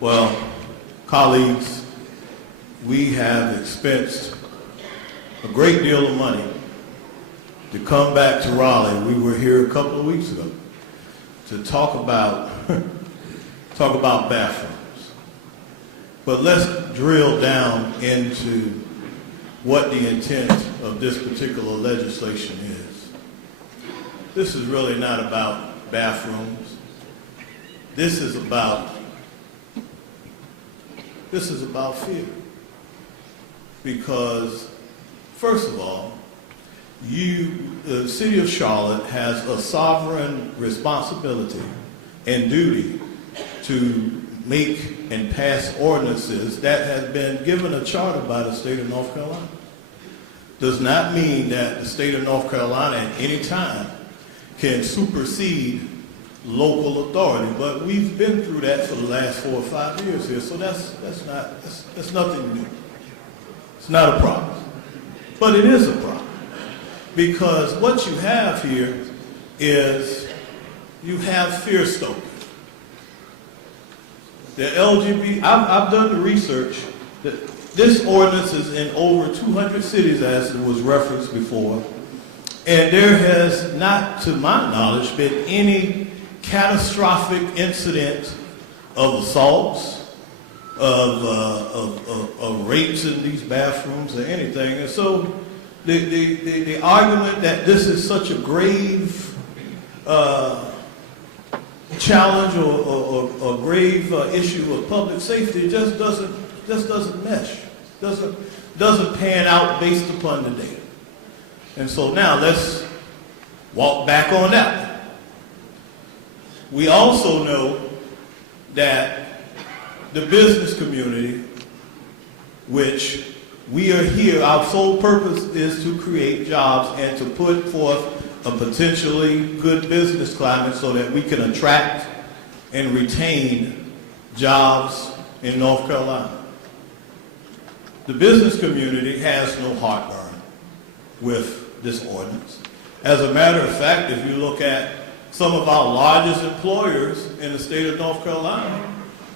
Well, colleagues, we have expensed a great deal of money to come back to Raleigh. We were here a couple of weeks ago to talk about bathrooms. But let's drill down into what the intent of this particular legislation is. This is really not about bathrooms. This is about fear. Because, first of all, the city of Charlotte has a sovereign responsibility and duty to make and pass ordinances that has been given a charter by the state of North Carolina. Does not mean that the state of North Carolina at any time can supersede local authority, but we've been through that for the last 4 or 5 years here, so that's nothing new. It's not a problem. But it is a problem, because what you have here is you have fear stoking. The LGBT, I've done the research. This ordinance is in over 200 cities, as it was referenced before, and there has not, to my knowledge, been any catastrophic incident of assaults, of rapes in these bathrooms or anything. And so the argument that this is such a grave challenge or grave issue of public safety just doesn't mesh, doesn't pan out based upon the data. And so now let's walk back on that. We also know that the business community, which we are here, our sole purpose is to create jobs and to put forth a potentially good business climate so that we can attract and retain jobs in North Carolina. The business community has no heartburn with this ordinance. As a matter of fact, if you look at some of our largest employers in the state of North Carolina,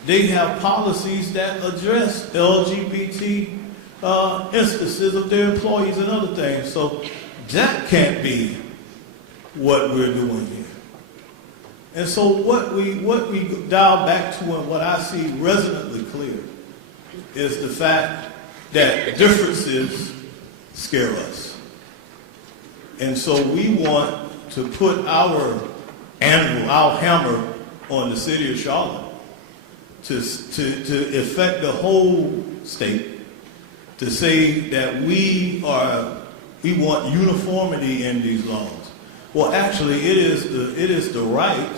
they have policies that address LGBT instances of their employees and other things. So that can't be what we're doing here. And so what we dial back to and what I see resonantly clear is the fact that differences scare us. And so we want to put our hammer on the city of Charlotte to affect the whole state, to say that we want uniformity in these laws. Well, actually, it is the right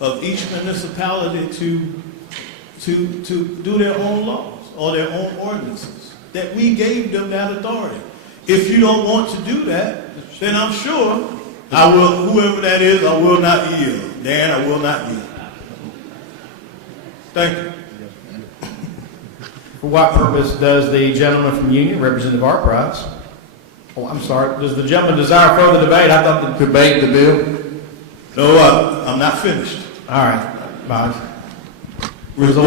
of each municipality to do their own laws or their own ordinances, that we gave them that authority. If you don't want to do that, then I'm sure I will, whoever that is, I will not yield. Dan, I will not yield. Thank you. For what purpose does the gentleman from Union, Representative Artprice? Oh, I'm sorry. Does the gentleman desire further debate? I thought the debate the bill. No, I'm not finished. All right, bye. There was a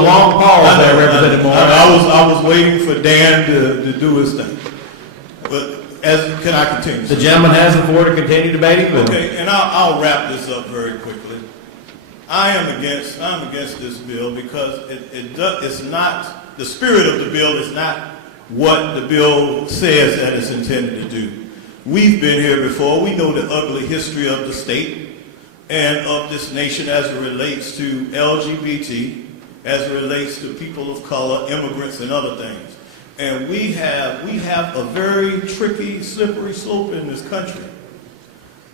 long pause there, Representative Moore. I was waiting for Dan to do his thing. But can I continue? The gentleman has the floor to continue debating. Okay, and I'll wrap this up very quickly. I'm against this bill because it's not, the spirit of the bill is not what the bill says that it's intended to do. We've been here before. We know the ugly history of the state and of this nation as it relates to LGBT, as it relates to people of color, immigrants, and other things. And we have a very tricky, slippery slope in this country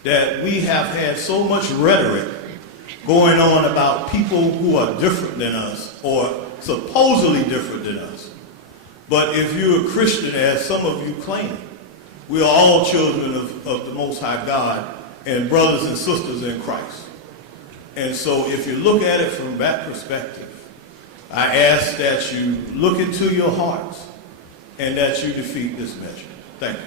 that we have had so much rhetoric going on about people who are different than us or supposedly different than us. But if you're a Christian, as some of you claim, we are all children of the Most High God and brothers and sisters in Christ. And so if you look at it from that perspective, I ask that you look into your hearts and that you defeat this measure. Thank you.